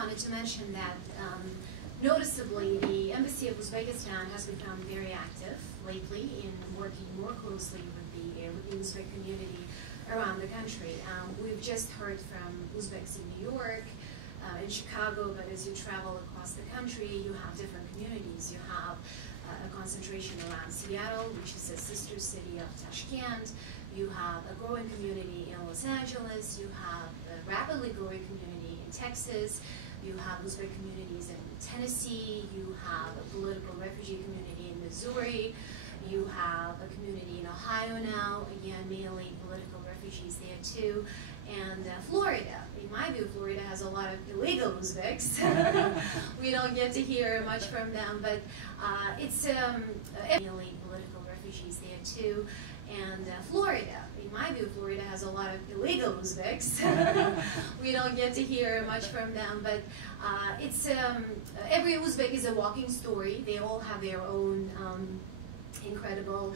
wanted to mention that noticeably the Embassy of Uzbekistan has become very active lately in working more closely with the Uzbek community around the country. We've just heard from Uzbeks in New York, in Chicago, but as you travel across the country, you have different communities. You have a concentration around Seattle, which is a sister city of Tashkent. You have a growing community in Los Angeles. You have a rapidly growing community in Texas. You have Uzbek communities in Tennessee. You have a political refugee community in Missouri. You have a community in Ohio now, again, mainly political refugees there too. And Florida. In my view, Florida has a lot of illegal Uzbeks. We don't get to hear much from them, but it's mainly political refugees there too. And Florida. In my view, Florida has a lot of illegal Uzbeks. We don't get to hear much from them, but it's every Uzbek is a walking story. They all have their own incredible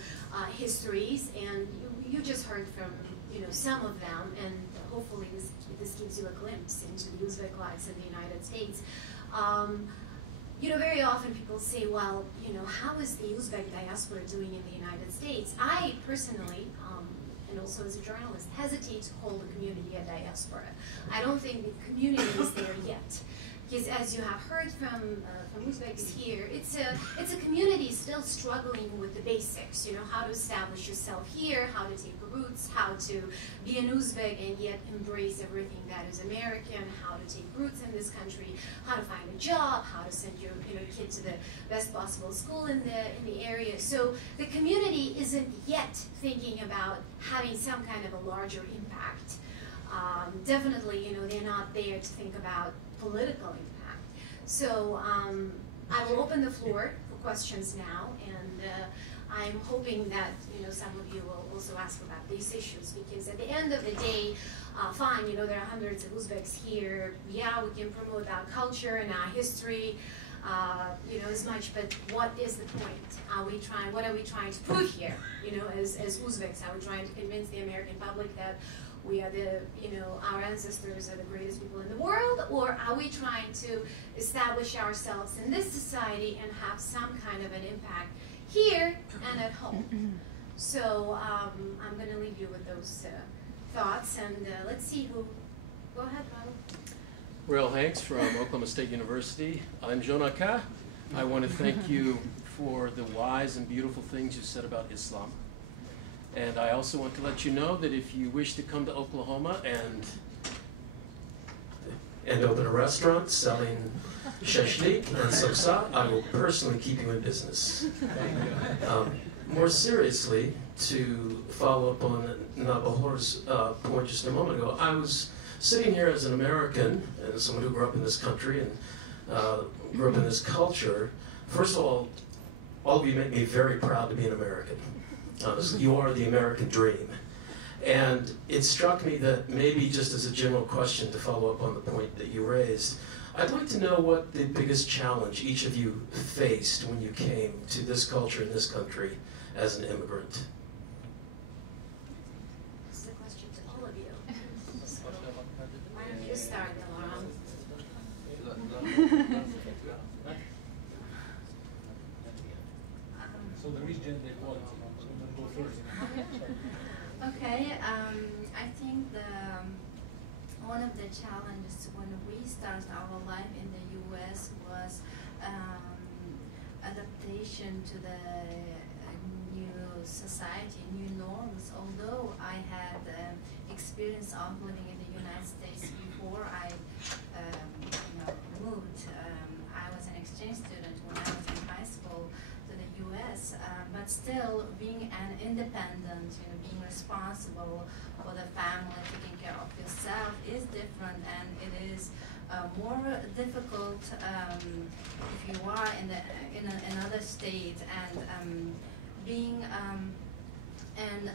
histories, and you just heard from some of them, and hopefully this gives you a glimpse into the Uzbek lives in the United States. Very often people say, well, how is the Uzbek diaspora doing in the United States? I personally, and also as a journalist, hesitate to call the community a diaspora. I don't think the community is there yet. Because as you have heard from Uzbeks here, it's a community still struggling with the basics, how to establish yourself here, how to take roots, how to be an Uzbek and yet embrace everything that is American, how to take roots in this country, how to find a job, how to send your kid to the best possible school in the area. So the community isn't yet thinking about having some kind of a larger impact. Definitely, they're not there to think about political impact. So I will open the floor for questions now, and I'm hoping that some of you will also ask about these issues, because at the end of the day, fine, there are hundreds of Uzbeks here. Yeah, we can promote our culture and our history, as much, but what is the point? What are we trying to prove here? As Uzbeks, are we trying to convince the American public that we are our ancestors are the greatest people in the world, or are we trying to establish ourselves in this society and have some kind of an impact here and at home? So I'm going to leave you with those thoughts, and let's see who. Go ahead, Bob. Rael Hanks from Oklahoma State University. I'm Jonaka. I want to thank you for the wise and beautiful things you said about Islam. And I also want to let you know that if you wish to come to Oklahoma and open a restaurant selling shashlik and samsa, I will personally keep you in business. More seriously, to follow up on Navbahor's point just a moment ago, I was sitting here as an American and someone who grew up in this country and grew up in this culture. First of all of you make me very proud to be an American. You are the American dream. And it struck me that maybe just as a general question to follow up on the point that you raised, I'd like to know what the biggest challenge each of you faced when you came to this culture in this country as an immigrant. This is a question to all of you. Why don't you start, Dilorom? So there is gender equality. So we'll go first. Okay, I think one of the challenges when we started our life in the U.S. was adaptation to the new society, new norms. Although I had experience of living in the United States before I moved, I was an exchange student when I was in high school to the U.S. But still, being an independent, being responsible for the family, taking care of yourself is different, and it is more difficult if you are in another state. And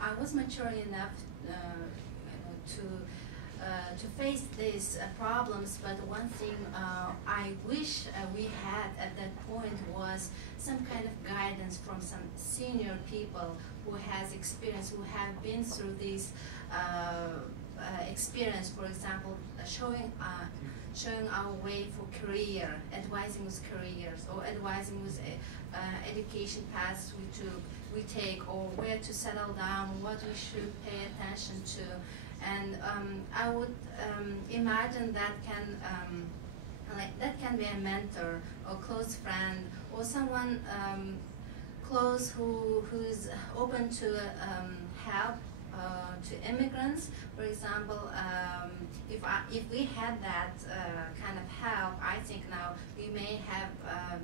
I was mature enough to face these problems, but one thing I wish we had at that point was some kind of guidance from some senior people who has experience, who have been through these experience, for example, showing our way for career, advising with careers, or advising with education paths we take, or where to settle down, what we should pay attention to. And I would imagine that can be a mentor or close friend or someone close who's open to help to immigrants. For example, if we had that kind of help, I think now we may have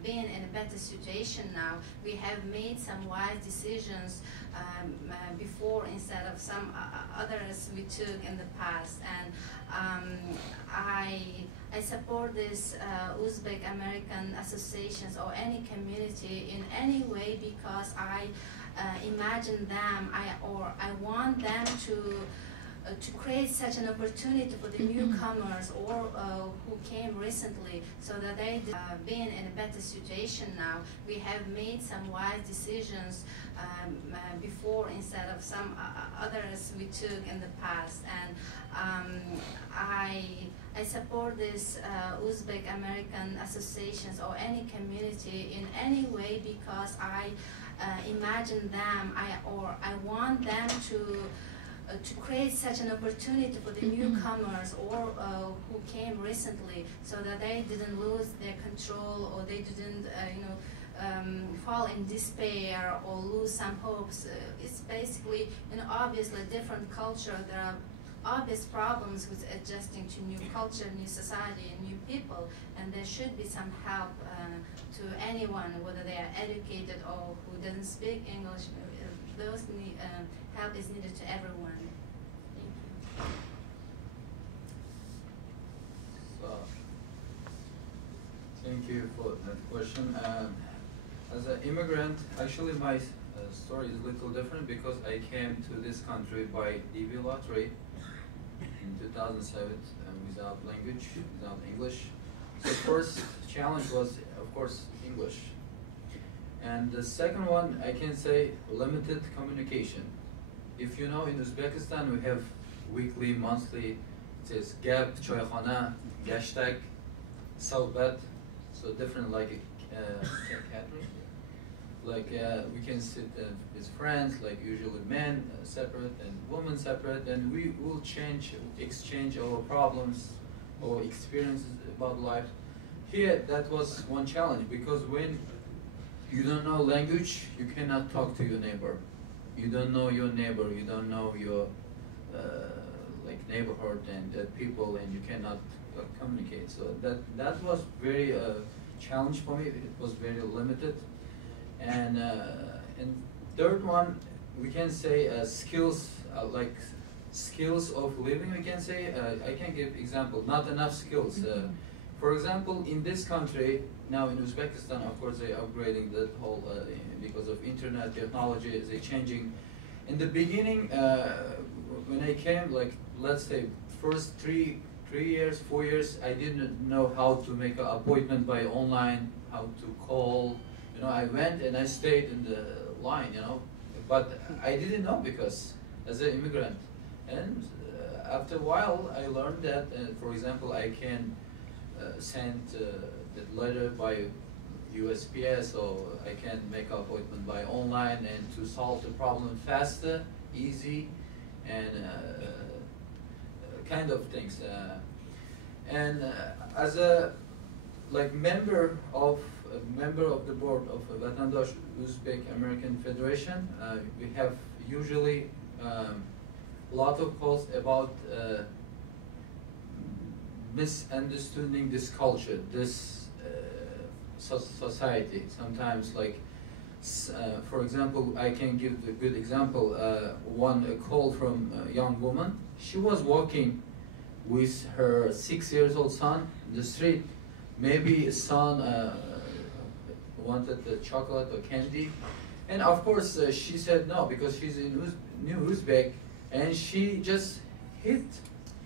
been in a better situation now. We have made some wise decisions before instead of some others we took in the past. And I support this Uzbek-American associations or any community in any way because I imagine them, I want them to create such an opportunity for the newcomers or who came recently, so that they been in a better situation now. We have made some wise decisions before instead of some others we took in the past. And I support this Uzbek-American associations or any community in any way because I imagine them, I want them to create such an opportunity for the newcomers or who came recently, so that they didn't lose their control or they didn't, fall in despair or lose some hopes. It's basically, obviously different culture. There are obvious problems with adjusting to new culture, new society, and new people, and there should be some help to anyone, whether they are educated or who doesn't speak English. Those help is needed to everyone. Thank you. So, thank you for that question. As an immigrant, actually my story is a little different because I came to this country by DV lottery in 2007 without language, without English. So first challenge was, of course, English. And the second one, I can say limited communication. If you know, in Uzbekistan, we have weekly, monthly, it says gap, choykhana, gashtag, salbat, so different like catering. Like we can sit as friends, like usually men separate and women separate, and we will exchange our problems or experiences about life. Here, that was one challenge because when you don't know language, you cannot talk to your neighbor. You don't know your neighbor, you don't know your like neighborhood and people, and you cannot communicate. So that was very challenge for me. It was very limited. And third one, we can say skills, like skills of living. We can say I can give example. Not enough skills. For example, in this country now in Uzbekistan, of course, they're upgrading the whole because of internet technology. They're changing. In the beginning, when I came, like let's say first 3 years, 4 years, I didn't know how to make an appointment by online, how to call. I went and I stayed in the line, but I didn't know because as an immigrant. And after a while, I learned that, for example, I can send the letter by USPS, or I can make an appointment by online, and to solve the problem faster, easy, and kind of things. And as a member of the board of Vatandosh Uzbek-American Federation, we have usually a lot of calls about misunderstanding this culture, this society. Sometimes, for example, I can give a good example. A call from a young woman. She was walking with her 6-year-old son in the street. Maybe a son wanted the chocolate or candy, and of course she said no because she's in New Uzbek, and she just hit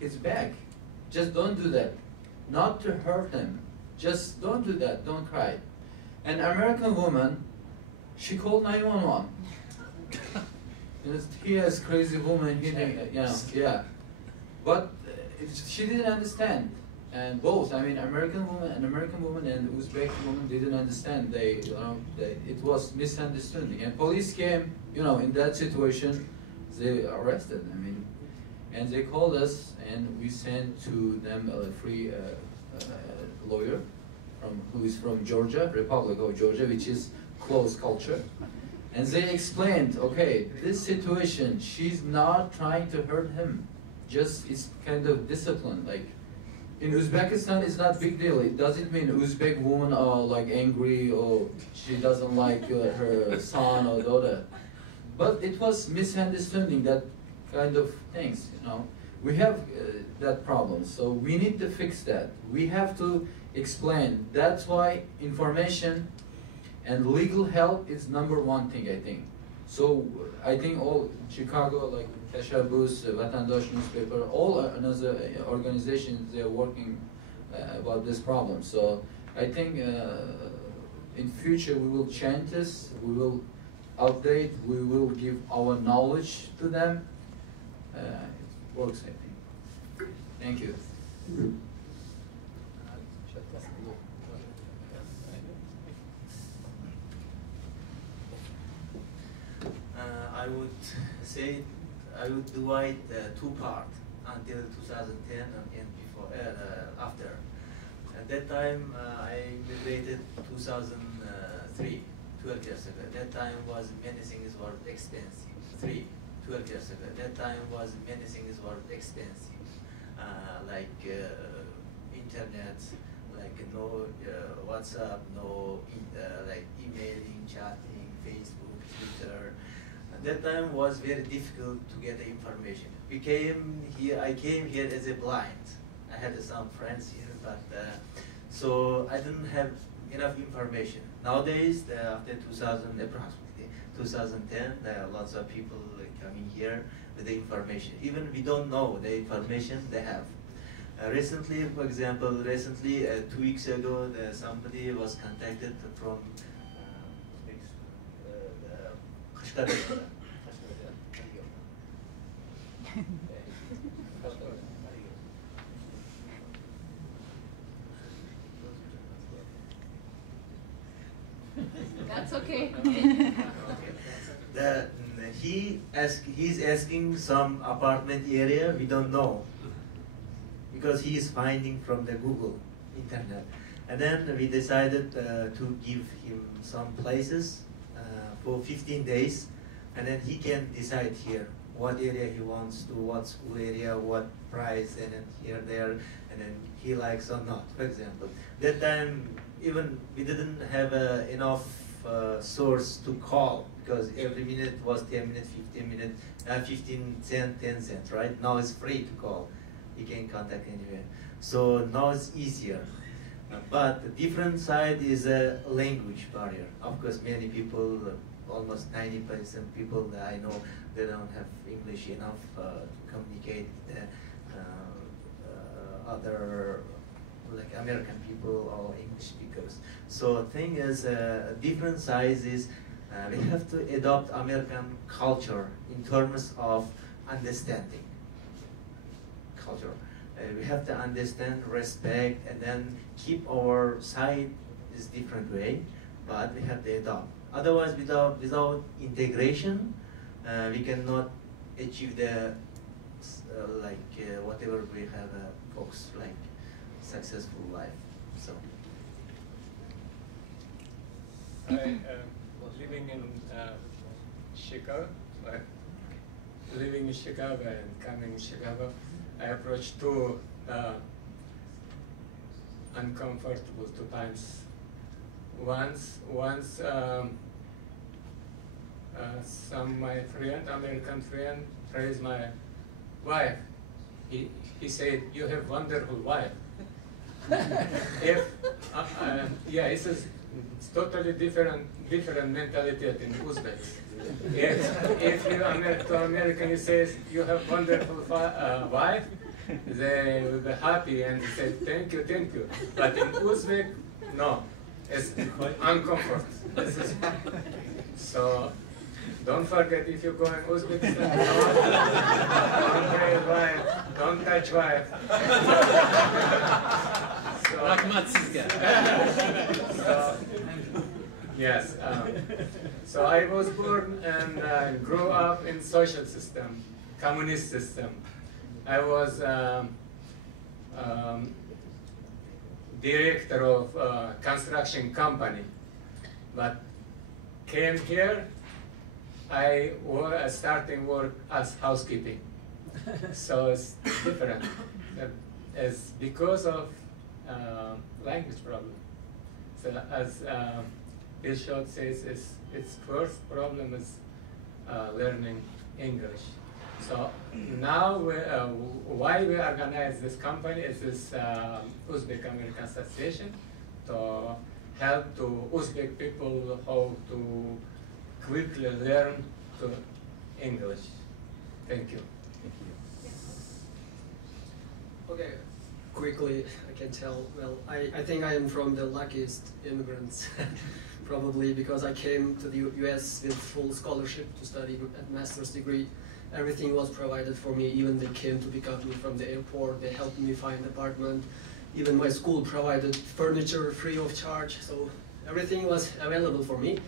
his back. Just don't do that, not to hurt him. Just don't do that. Don't cry. An American woman, she called 911. He has crazy woman hitting, yeah. But she didn't understand. And both, I mean, American woman and Uzbek woman didn't understand. It was misunderstanding. And police came, in that situation, they arrested. I mean, and they called us, and we sent to them a free lawyer who is from Georgia, Republic of Georgia, which is close culture. And they explained, okay, this situation, she's not trying to hurt him. Just it's kind of discipline. Like in Uzbekistan, it's not big deal. It doesn't mean Uzbek woman are like angry or she doesn't like her son or daughter. But it was misunderstanding, that kind of things, We have that problem, so we need to fix that. We have to explain. That's why information and legal help is #1 thing, I think. So I think all Chicago, like Tashabbus, Vatandosh newspaper, all another organizations, they are working about this problem. So I think in future we will change this, we will update, we will give our knowledge to them. It works, I think. Thank you. I would say I would divide two parts until 2010 and before after. At that time I immigrated 2003, 12 years ago. At that time was many things were expensive. 12 years ago. At that time was many things were expensive, like internet, like no WhatsApp, no like emailing, chatting, Facebook, Twitter. At that time was very difficult to get the information. I came here as a blind. I had some friends here, but so I didn't have enough information. Nowadays, after 2000, approximately 2010, there are lots of people coming here with the information. Even we don't know the information they have. Recently, for example, 2 weeks ago, somebody was contacted from That's okay. He's asking some apartment area we don't know, because he is finding from the Google internet. And then we decided to give him some places for 15 days, and then he can decide here what area he wants to, what school area, what price, and then here, there, and then he likes or not, for example. That time, even we didn't have enough source to call, because every minute was 10 minutes, 15 minutes, 15 cents, 10 cents, right? Now it's free to call. You can contact anywhere. So now it's easier. But the different side is a language barrier. Of course, many people, almost 90% people that I know, they don't have English enough to communicate with other, like American people or English speakers. So thing is, different sizes. We have to adopt American culture in terms of understanding culture. We have to understand, respect, and then keep our side is different way, but we have to adopt. Otherwise, without integration, we cannot achieve the whatever we have folks like successful life. So I living in Chicago. Living in Chicago and coming to Chicago, I approached two uncomfortable 2 times. Once my friend, American friend, praised my wife. He said, "You have wonderful wife." Yeah, he says it's totally different mentality in Uzbeks. If you to American, he says you have wonderful wife, they will be happy and they say thank you. But in Uzbek, no, it's uncomfortable. So Don't forget, if you go in Uzbekistan, don't pay wife, don't touch wife. So, yes. So I was born and grew up in social system, communist system. I was director of construction company, but came here. I was starting work as housekeeping, so it's different. It's because of language problem. So as Dilshod says, its first problem is learning English. So now, why we organize this company is this Uzbek-American Association to help to Uzbek people how to quickly learn to English. Thank you. Okay, quickly, I can tell, well, I think I am from the luckiest immigrants, probably because I came to the US with full scholarship to study at master's degree. Everything was provided for me, even they came to pick up me from the airport, they helped me find an apartment. Even my school provided furniture free of charge, so everything was available for me.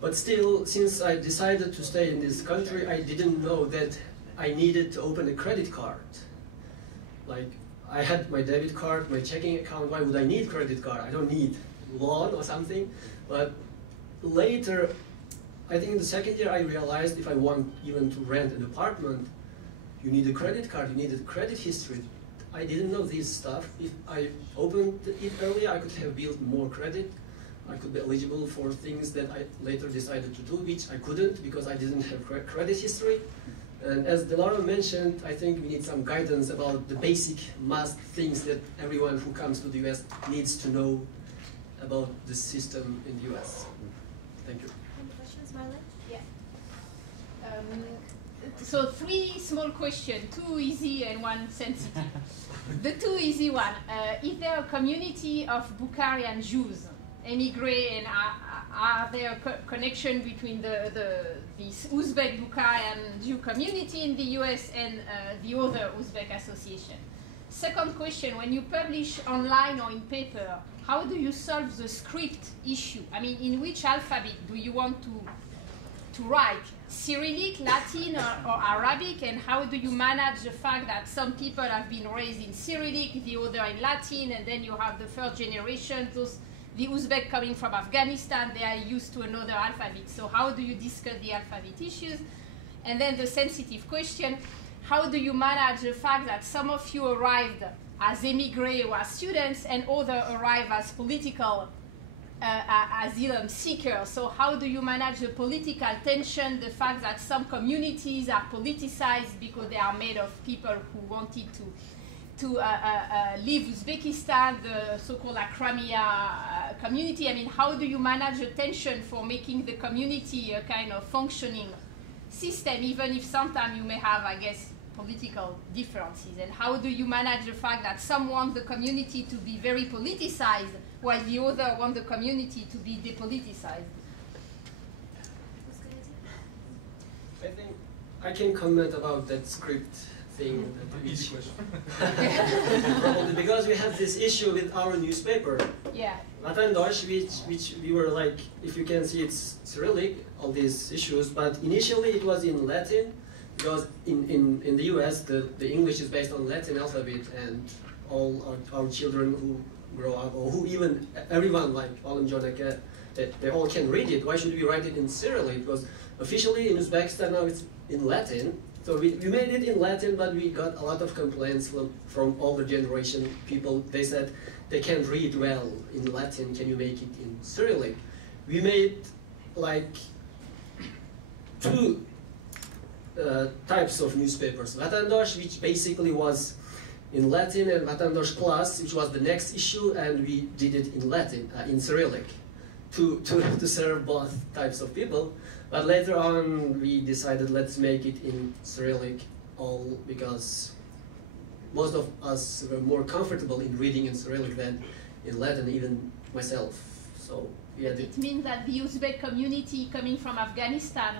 But still, since I decided to stay in this country, I didn't know that I needed to open a credit card. Like, I had my debit card, my checking account, why would I need credit card? I don't need loan or something. But later, I think in the second year, I realized if I want even to rent an apartment, you need a credit card, you need a credit history. I didn't know this stuff. If I opened it earlier, I could have built more credit. I could be eligible for things that I later decided to do, which I couldn't because I didn't have credit history. And as Dilorom mentioned, I think we need some guidance about the basic must things that everyone who comes to the US needs to know about the system in the US. Thank you. Any questions, Marlene? Yeah. So 3 small questions, 2 easy and 1 sensitive. The 2 easy one, is there a community of Bukharian Jews, emigrate, and are there a connection between this Uzbek Bukharian Jew community in the US and the other Uzbek association? Second question, when you publish online or in paper, how do you solve the script issue? I mean, in which alphabet do you want to write? Cyrillic, Latin, or Arabic? And how do you manage the fact that some people have been raised in Cyrillic, the other in Latin, and then you have the first generation, the Uzbek coming from Afghanistan, they are used to another alphabet. So how do you discuss the alphabet issues? And then the sensitive question, how do you manage the fact that some of you arrived as immigrants or as students and others arrive as political asylum seekers? So how do you manage the political tension, the fact that some communities are politicized because they are made of people who wanted to leave Uzbekistan, the so-called Crimea community? I mean, how do you manage the tension for making the community a kind of functioning system, even if sometimes you may have, I guess, political differences? And how do you manage the fact that some want the community to be very politicized, while the other want the community to be depoliticized? I think I can comment about that script thing. Easy question. Probably because we have this issue with our newspaper. Yeah. Vatandosh, which we were like, if you can see, it's Cyrillic, all these issues, but initially it was in Latin, because in the US, the English is based on Latin alphabet, and all our children who grow up, or who even, everyone like Olimjon, they all can read it. Why should we write it in Cyrillic? Because officially in Uzbekistan now it's in Latin. So we made it in Latin, but we got a lot of complaints from older generation people. They said they can't read well in Latin. Can you make it in Cyrillic? We made like 2 types of newspapers. Vatandosh, which basically was in Latin, and Vatandosh Plus, which was the next issue, and we did it in Latin, in Cyrillic, to serve both types of people. But later on, we decided let's make it in Cyrillic, all because most of us were more comfortable in reading in Cyrillic than in Latin, even myself. So we had it means that the Uzbek community coming from Afghanistan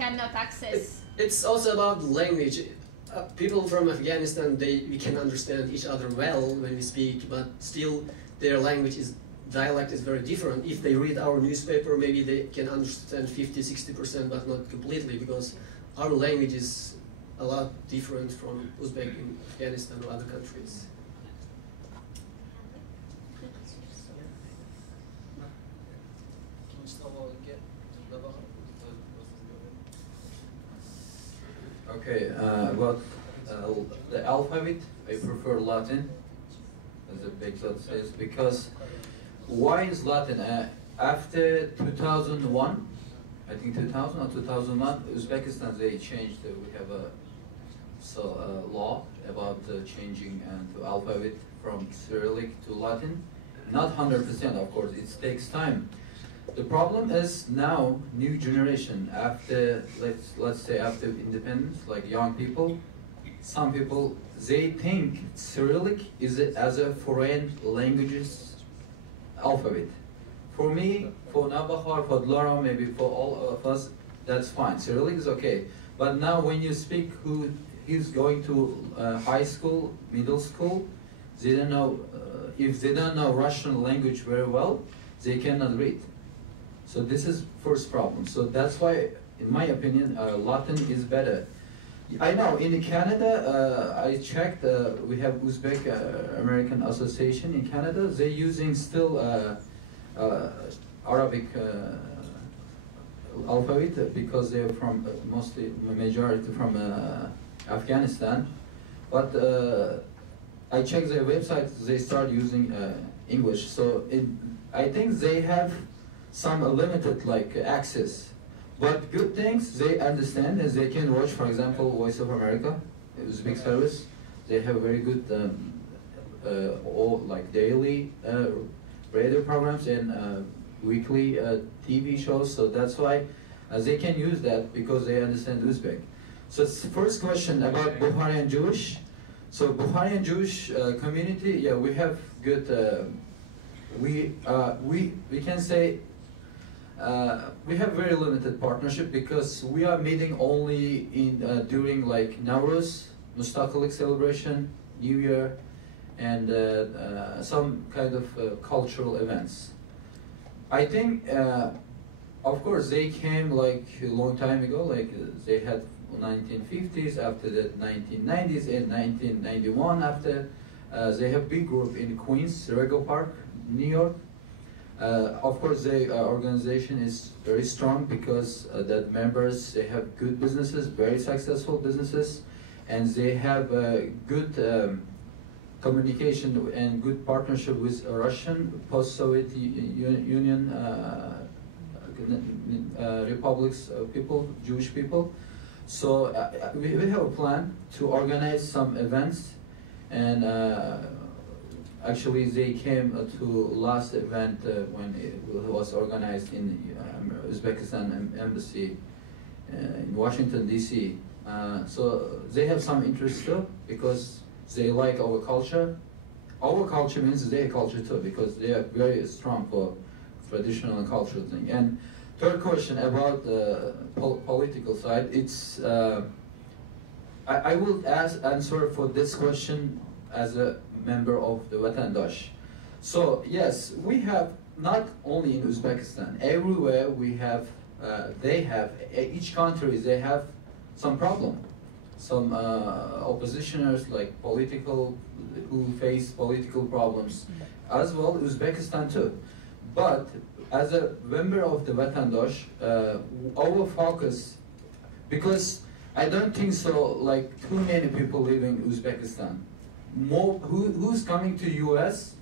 cannot access. It's also about language. People from Afghanistan, we can understand each other well when we speak, but still their dialect is very different. If they read our newspaper, maybe they can understand 50–60%, but not completely, because our language is a lot different from Uzbek in Afghanistan or other countries. Okay, about the alphabet, I prefer Latin, as the Behzod says, because why is Latin? After 2001, I think 2000 or 2001, Uzbekistan, they changed, we have a law about changing to alphabet from Cyrillic to Latin. Not 100%, of course, it takes time. The problem is now, new generation, after, let's say after independence, like young people, some people, they think Cyrillic is as a foreign languages alphabet. For me, for Navbahor, for Dilorom, maybe for all of us, that's fine. Cyrillic is okay. But now when you speak who is going to high school, middle school, they don't know, if they don't know Russian language very well, they cannot read. So this is first problem. So that's why, in my opinion, Latin is better. I know in Canada, I checked, we have Uzbek-American Association in Canada. They're using still Arabic alphabet because they're from mostly majority from Afghanistan. But I checked their website, they start using English. So I think they have some limited access. But good things, they understand and they can watch, for example, Voice of America, Uzbek service. They have very good all daily radio programs and weekly TV shows. So that's why they can use that because they understand Uzbek. So first question about Bukharian Jewish. So Bukharian Jewish community, yeah, we have good. We can say. We have very limited partnership because we are meeting only in during Nowruz, Mustaqillik celebration, New Year, and some kind of cultural events. I think, of course, they came a long time ago. They had 1950s, after that 1990s, and 1991. After they have big group in Queens, Rego Park, New York. Of course, the organization is very strong because that members, they have good businesses, very successful businesses, and they have good communication and good partnership with Russian, post-Soviet Union republics people, Jewish people. So we have a plan to organize some events, and actually, they came to last event when it was organized in Uzbekistan embassy in Washington, D.C. So they have some interest too because they like our culture. Our culture means their culture too because they are very strong for traditional and cultural thing. And third question about the political side, it's I will answer for this question as a member of the Vatandosh. So yes, we have not only in Uzbekistan, everywhere we have, they have, each country they have some problem. Some oppositioners political, who face political problems, as well Uzbekistan too. But as a member of the Vatandosh, our focus, because I don't think so too many people live in Uzbekistan. Who's coming to US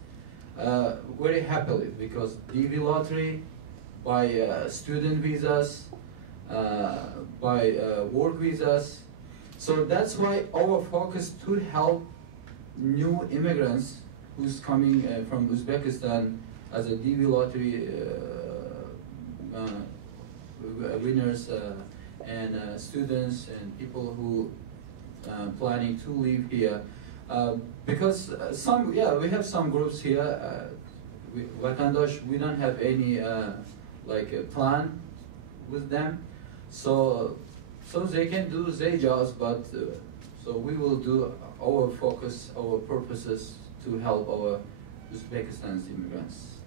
very happily because DV lottery, by student visas, by work visas. So that's why our focus to help new immigrants who's coming from Uzbekistan as a DV lottery winners and students and people who planning to live here. Because we have some groups here. Vatandosh, we don't have any plan with them. So So they can do their jobs, but so we will do our focus, our purposes to help our Uzbekistan's immigrants.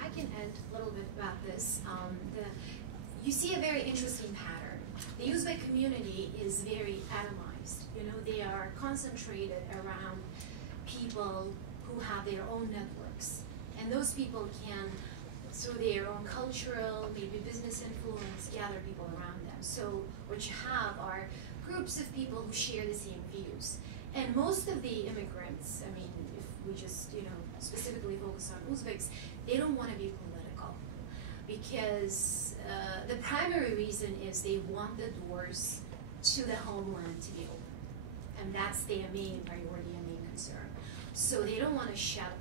I can add a little bit about this. You see a very interesting pattern. The Uzbek community is very atomized. You know, they are concentrated around people who have their own networks. And those people can, through their own cultural, maybe business influence, gather people around them. So what you have are groups of people who share the same views. And most of the immigrants, I mean, if we just, you know, specifically focus on Uzbeks, they don't want to be political. Because the primary reason is they want the doors to the homeland to be open. And that's their main priority and main concern. So they don't want to shut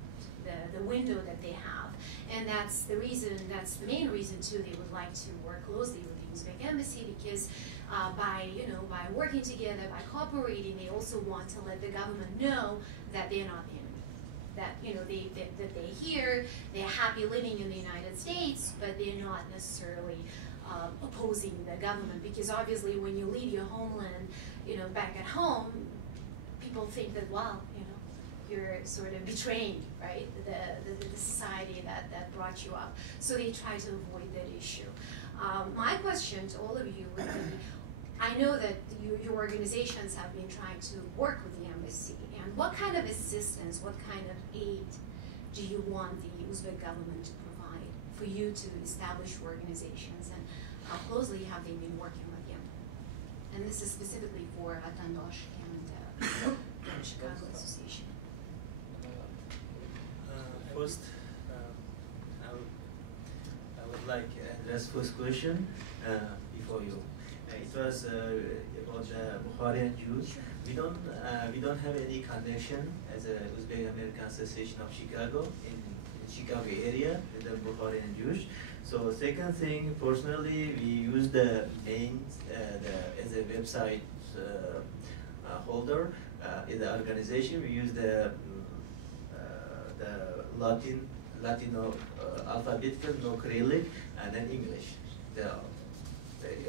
the window that they have. And that's the reason, that's the main reason too, they would like to work closely with the Uzbek embassy, because by working together, by cooperating, they also want to let the government know that they're not the enemy. That, you know, that they're here, they're happy living in the United States, but they're not necessarily opposing the government, because obviously when you leave your homeland, you know, back at home, people think that, well, you know, you're sort of betraying, right, the society that brought you up. So they try to avoid that issue. My question to all of you would be, I know that your organizations have been trying to work with the embassy, and what kind of assistance, what kind of aid do you want the Uzbek government to provide for you to establish organizations, and how closely have they been working with you? And this is specifically for Vatandosh and the Chicago Association. First, I would like to address first question before you. It was about the Bukharian Jews. We don't have any connection as a Uzbek-American Association of Chicago in Chicago area with the Bukharian Jews. So second thing, personally, we use the main as a website holder in the organization. We use the Latino alphabetical, no Cyrillic, and then English.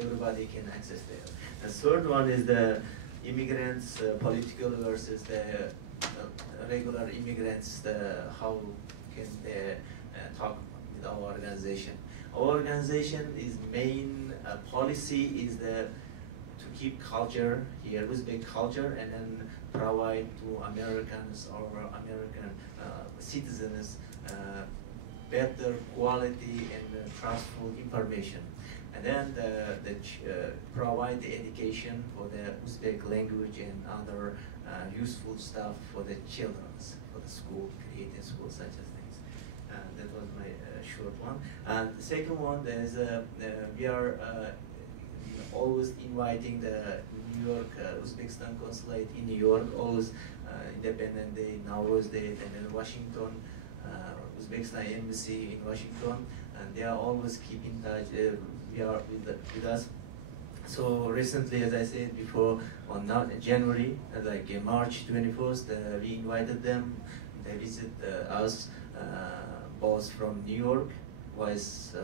Everybody can access there. The third one is the immigrants, political versus the regular immigrants. How can they talk with our organization? Our organization is main policy is to keep culture here, Uzbek culture, and then provide to Americans or American citizens better quality and trustful information. And then provide the education for the Uzbek language and other useful stuff for the children, for the school, creating schools, such as things. That was my short one. And the second one, there's we are always inviting the New York Uzbekistan consulate in New York, always Independence Day, Nowruz Day, and then Washington, Uzbekistan embassy in Washington, and they are always keep in touch. We are with us. So recently, as I said before, on January, like March 21st, we invited them. They visit us, both from New York, Vice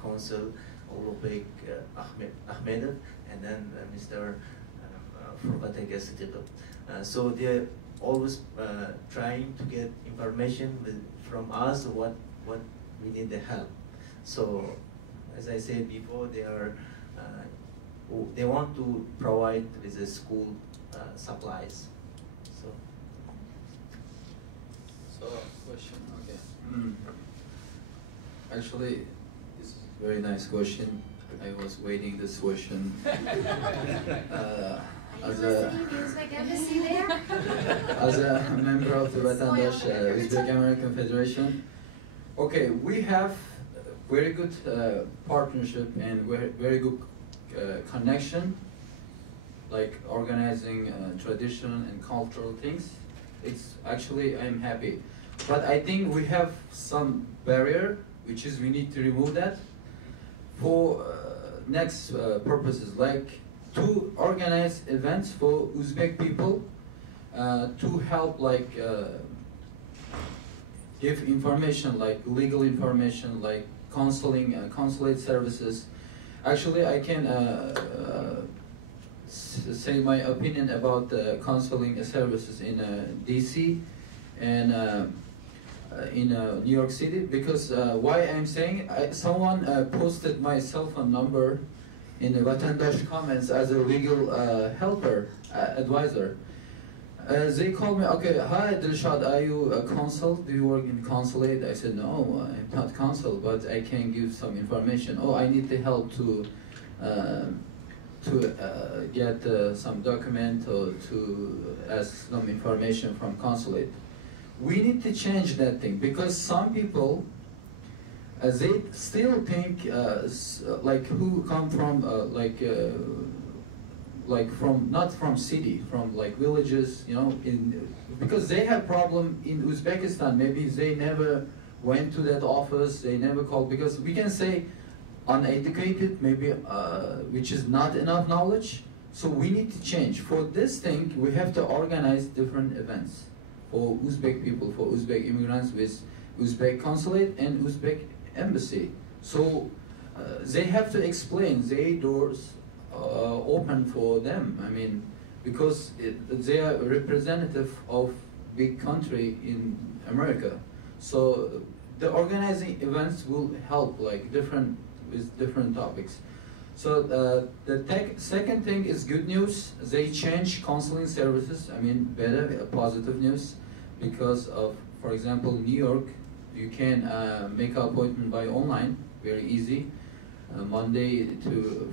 Consul Ovozi Ahmedov, and then Mr. Forbatek. So they're always trying to get information from us what we need the help. So as I said before, they want to provide with the school supplies. So question, okay. Actually, this is a very nice question. I was waiting this question. As a member of the Vatandosh Uzbek-American Federation. Okay, we have very good partnership and very good connection, like organizing tradition and cultural things. It's actually, I'm happy. But I think we have some barrier, which is we need to remove that for next purposes, like to organize events for Uzbek people, to help like give information, like legal information, like consulate services. Actually, I can say my opinion about the counseling services in DC and in New York City, because why I'm saying, someone posted my cell phone number in the Vatandosh comments as a legal helper, advisor. They called me, okay, hi Dilshod, are you a consul? Do you work in consulate? I said, no, I'm not consul, but I can give some information. Oh, I need the help to get some document or to ask some information from consulate. We need to change that thing, because some people, they still think like who come from like from not from city, from like villages, you know, because they have problem in Uzbekistan. Maybe they never went to that office, they never called, because we can say uneducated, maybe which is not enough knowledge. So we need to change. For this thing, we have to organize different events for Uzbek people, for Uzbek immigrants with Uzbek consulate and Uzbek embassy. So they have to explain their doors open for them. I mean, because they are representative of big country in America. So the organizing events will help like with different topics. So the second thing is good news. They change counseling services. I mean, better, positive news, because of, for example, New York, you can make an appointment by online, very easy, Monday to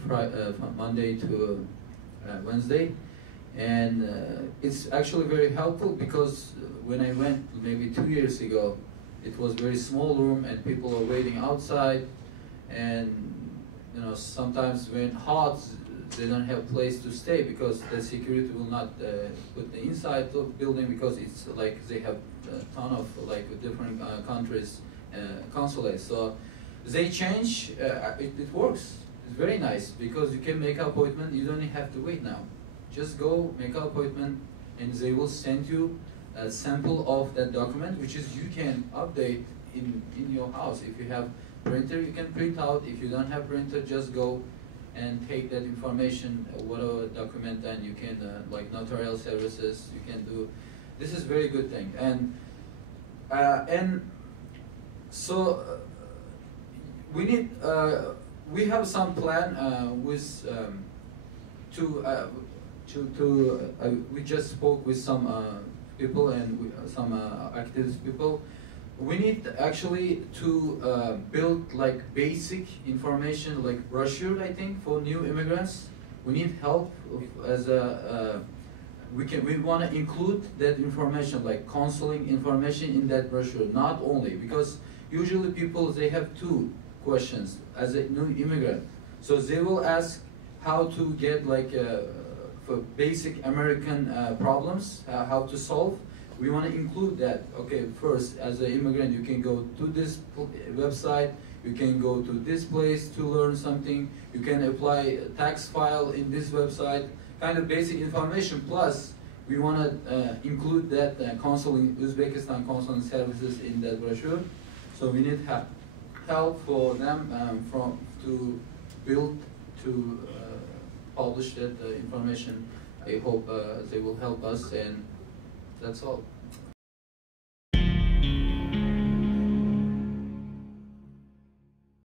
Wednesday, and it's actually very helpful, because when I went maybe 2 years ago, it was very small room and people are waiting outside, and you know, sometimes when hot, they don't have place to stay because the security will not put the inside of building, because it's like they have a ton of like different countries consulates. So they change, it works. It's very nice, because you can make an appointment, you don't have to wait now. Just go make an appointment and they will send you a sample of that document, which is you can update in your house. If you have printer, you can print out. If you don't have printer, just go and take that information, whatever document, and you can like notarial services, you can do. This is very good thing. And so we need, we have some plan with we just spoke with some people and some activist people. We need actually to build like basic information, like brochure, I think, for new immigrants. We need help as a, we want to include that information, like counseling information in that brochure, not only, because usually people, they have two questions as a new immigrant. So they will ask how to get like for basic American problems, how to solve. We want to include that. Okay, first, as an immigrant, you can go to this website, you can go to this place to learn something, you can apply a tax file in this website, kind of basic information. Plus, we want to include that counseling, Uzbekistan counseling services in that brochure. So we need help for them to build, to publish that information. I hope they will help us, and that's all.